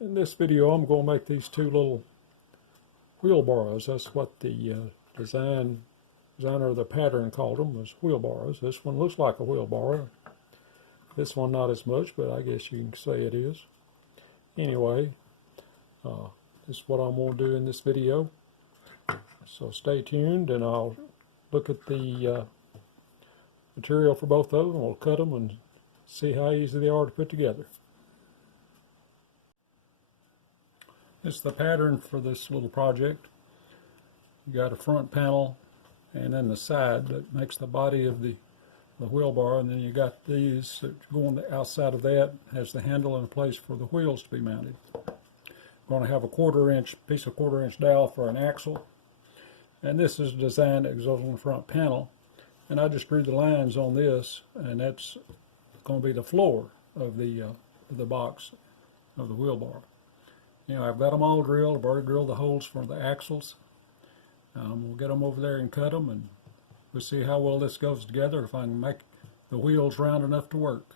In this video, I'm going to make these two little wheelbarrows. That's what the designer of the pattern called them, was wheelbarrows. This one looks like a wheelbarrow. This one not as much, but I guess you can say it is. Anyway, this is what I'm going to do in this video. So stay tuned and I'll look at the material for both of them. We'll cut them and see how easy they are to put together. This is the pattern for this little project. You got a front panel and then the side that makes the body of the wheelbarrow, and then you got these that go on the outside of that, has the handle and a place for the wheels to be mounted. Going to have a piece of quarter-inch dowel for an axle, and this is designed that goes on the front panel. And I just drew the lines on this, and that's going to be the floor of the box of the wheelbarrow. You know, I've got them all drilled. I've already drilled the holes for the axles. We'll get them over there and cut them, and we'll see how well this goes together, if I can make the wheels round enough to work.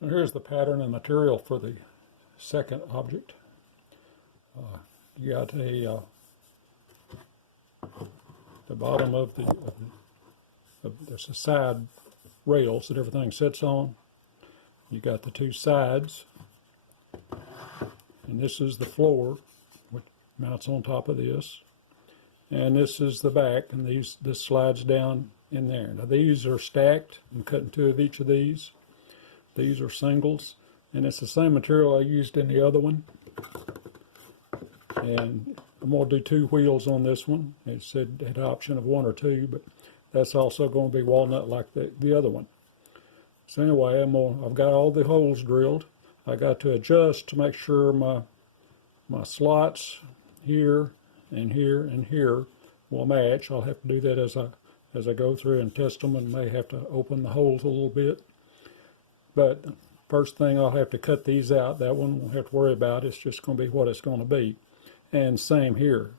Now here's the pattern and material for the second object. You got a the bottom of there's a side rails that everything sits on. You got the two sides, and this is the floor, which mounts on top of this, and this is the back, and this slides down in there. Now these are stacked. I'm cutting two of each of these. These are singles, and it's the same material I used in the other one. And I'm going to do two wheels on this one. It said it had an option of one or two, but that's also going to be walnut like the other one. So anyway, I've got all the holes drilled. I got to adjust to make sure my slots here and here and here will match. I'll have to do that as I go through and test them, and may have to open the holes a little bit. But first thing, I'll have to cut these out. That one won't have to worry about. It's just going to be what it's going to be. And same here.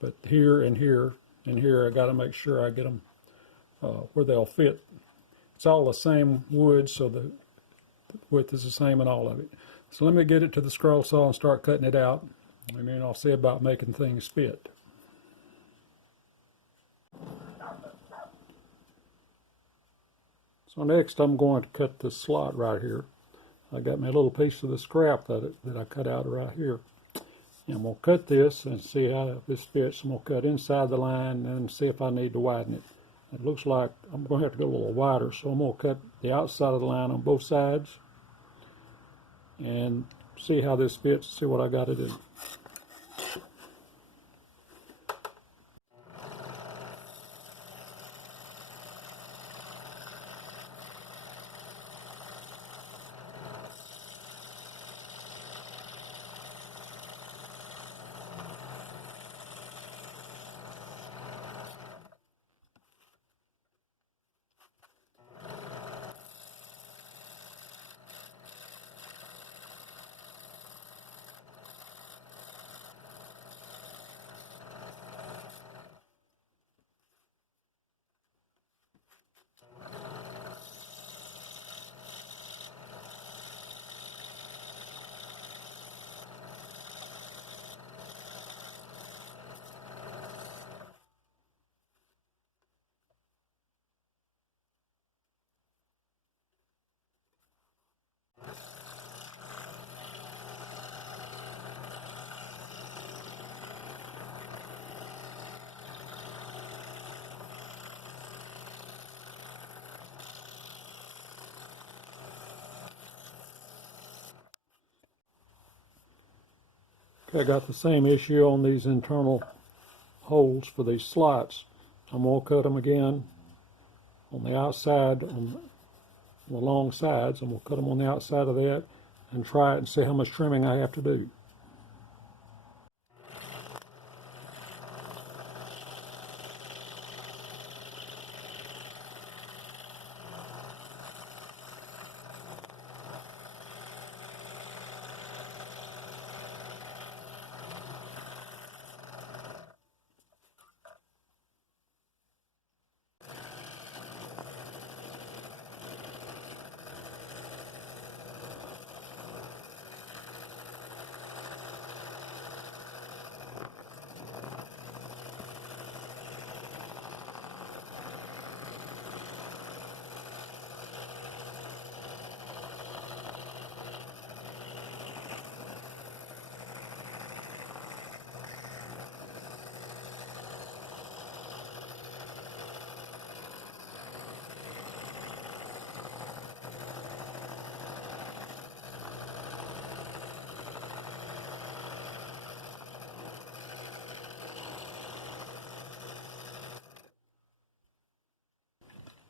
But here and here and here, I got to make sure I get them where they'll fit. It's all the same wood, so the width is the same in all of it. So let me get it to the scroll saw and start cutting it out, and then I'll see about making things fit. So next I'm going to cut this slot right here. I got my little piece of the scrap that I cut out right here. And I'm going to cut this and see how this fits. I'm going to cut inside the line and see if I need to widen it. It looks like I'm going to have to go a little wider, so I'm going to cut the outside of the line on both sides and see how this fits, see what I got to do. Okay, I got the same issue on these internal holes for these slots. I'm going to cut them again on the outside, on the long sides. I'm going to cut them on the outside of that and try it and see how much trimming I have to do.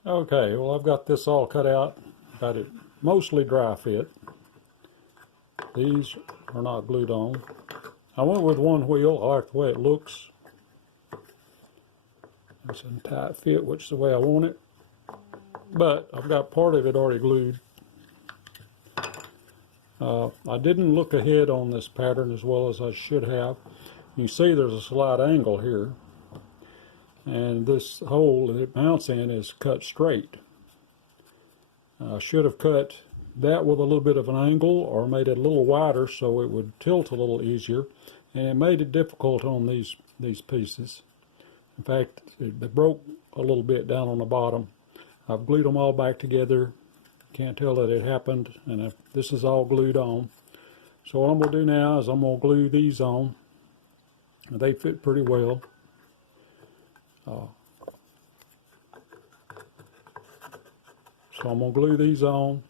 Okay, well, I've got this all cut out, got it mostly dry fit. These are not glued on. I went with one wheel. I like the way it looks. It's a tight fit, which is the way I want it. But I've got part of it already glued. I didn't look ahead on this pattern as well as I should have. You see there's a slight angle here. And this hole that it mounts in is cut straight. I should have cut that with a little bit of an angle, or made it a little wider so it would tilt a little easier, and it made it difficult on these pieces. In fact, they broke a little bit down on the bottom. I've glued them all back together. Can't tell that it happened, and this is all glued on. So what I'm going to do now is I'm going to glue these on. They fit pretty well. So I'm going to glue these on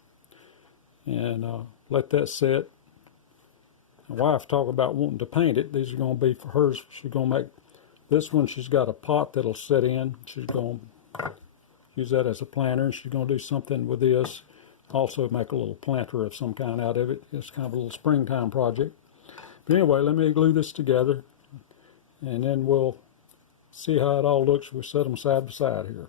and let that set. My wife talked about wanting to paint it. These are going to be for hers. She's going to make this one. She's got a pot that'll set in. She's going to use that as a planter, and she's going to do something with this. Also make a little planter of some kind out of it. It's kind of a little springtime project. But anyway, let me glue this together, and then we'll see how it all looks. We set them side by side here.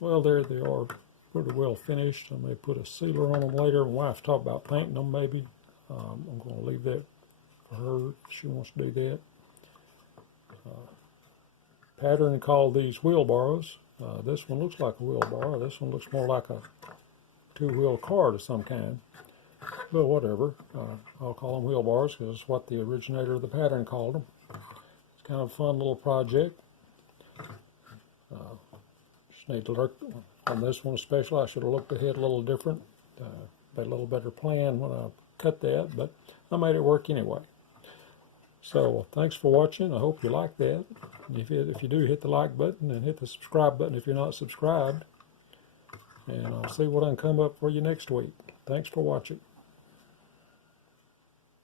Well, there they are, pretty well finished. I may put a sealer on them later. My wife talked about painting them maybe. I'm going to leave that for her if she wants to do that. Pattern called these wheelbarrows. This one looks like a wheelbarrow. This one looks more like a two-wheel cart of some kind. But whatever. I'll call them wheelbarrows because it's what the originator of the pattern called them. It's kind of a fun little project. Need to look on this one especially. I should have looked ahead a little different, had a little better plan when I cut that, but I made it work anyway. So thanks for watching. I hope you like that. If you do, hit the like button and hit the subscribe button if you're not subscribed, and I'll see what I can come up for you next week. Thanks for watching.